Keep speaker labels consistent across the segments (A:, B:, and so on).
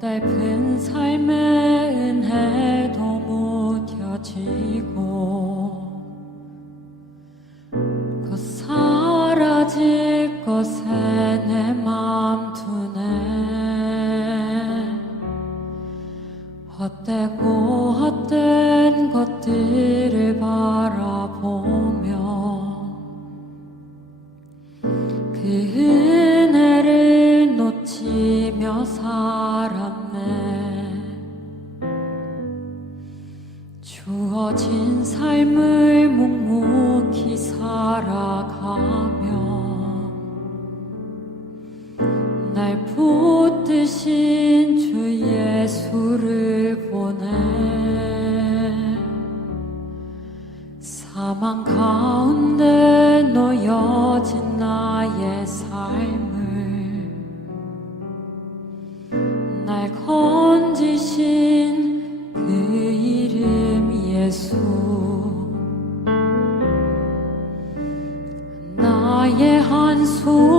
A: 고달픈 삶의 은혜도 무뎌지고 곧 사라질 것에 내 맘 두네 헛되고 헛된 것들 주어진 삶을 묵묵히 살아가며 날 붙드신 주 예수를 보내 사망 가 예수 나의 한숨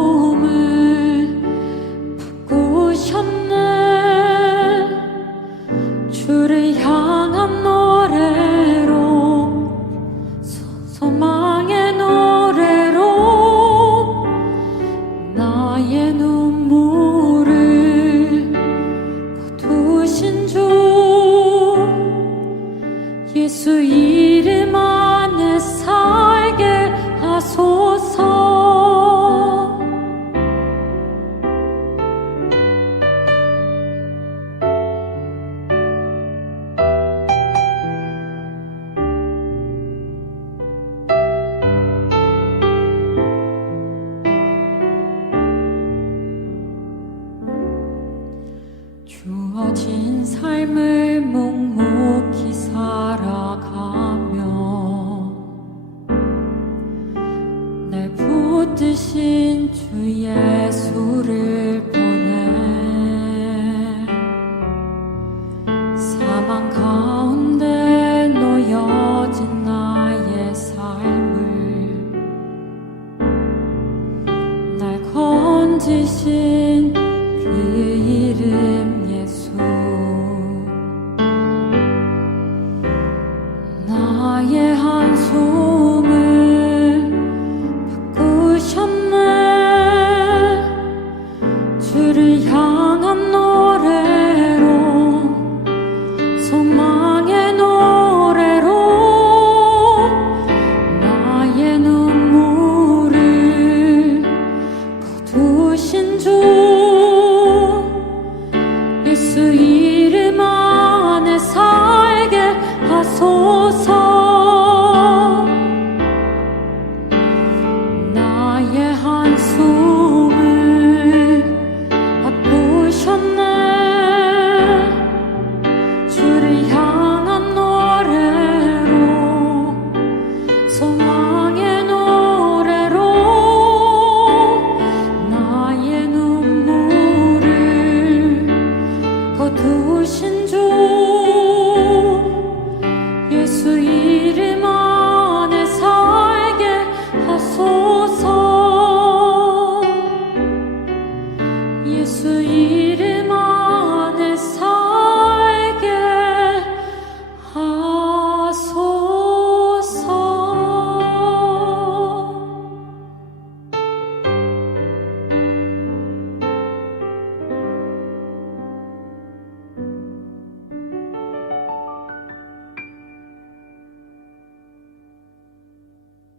A: 所以。